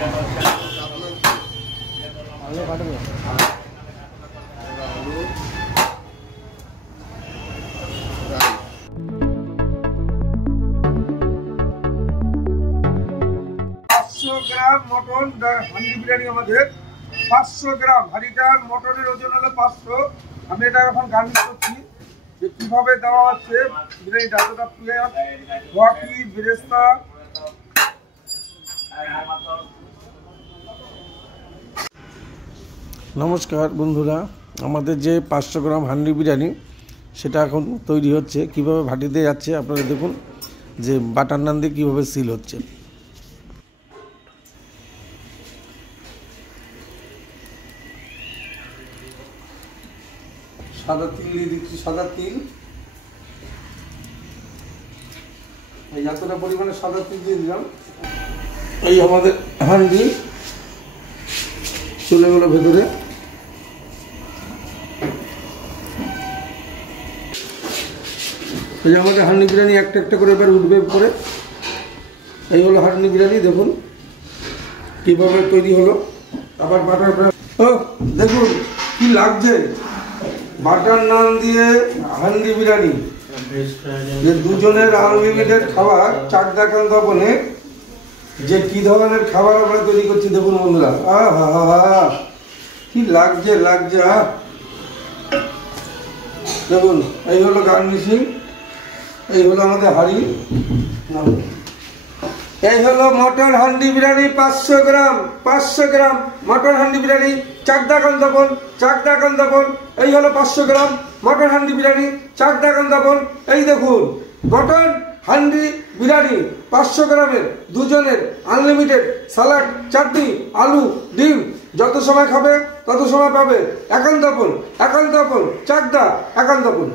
গ্রাম mutton handi biryani আমাদের 500 গ্রাম। হাঁড়িটার মটনের ওজন হলো 500। আমি এটা এখন গার্নিশ করছি যে কিভাবে দেওয়া হচ্ছে বিরিয়ানিটা। এতটা পেঁয়াজ, ওয়াকি, বেরেস্তা, নমস্কার বন্ধুরা, আমাদের যে 500 গ্রাম হান্ডি বিরিয়ানি সেটা এখন তৈরি হচ্ছে। কিভাবে ভাটিতে যাচ্ছে আপনারা দেখুন, যে বাটার নান দিয়ে কীভাবে সিল হচ্ছে। সাদা তিল দিয়ে দিচ্ছি। সাদা তিল এই এতটা পরিমাণে সাদা তিল দিয়ে দিলাম। এই আমাদের হান্ডি চলে গেল ভেতরে। এই যে আমাদের হান্ডি বিরিয়ানি একটা একটা করে এবার উঠবে করে। এই হলো হান্ডি বিরিয়ানি, দেখুন কিভাবে তৈরি হলো। আবার বাটার দেখুন কি লাগছে, বাটার নান দিয়ে হান্ডি বিরিয়ানি। যে দুজনের আনলিমিটেড খাবার, চাকদা কান্দাবনে যে কি ধরনের খাবার আমরা তৈরি করছি দেখুন বন্ধুরা। কি লাগছে লাগছে। দেখুন এই হলো গার্নিশিং, এই হলো আমাদের হাঁড়ি। এই হলো মটন হান্ডি বিরিয়ানি 500 গ্রাম। 500 গ্রাম মটন হান্ডি বিরিয়ানি, চাকদা কান্দাবন, চাকদা কান্দাবন। এই হলো 500 গ্রাম মটন হান্ডি বিরিয়ানি, চাকদা কান্দাবন। এই দেখুন মটন হান্ডি বিরিয়ানি 500 গ্রামের, দুজনের আনলিমিটেড, সালাড, চাটনি, আলু, ডিম। যত সময় খাবে তত সময় পাবে। একান্তপন, একান্তপন, চাকদা, একান্তপন।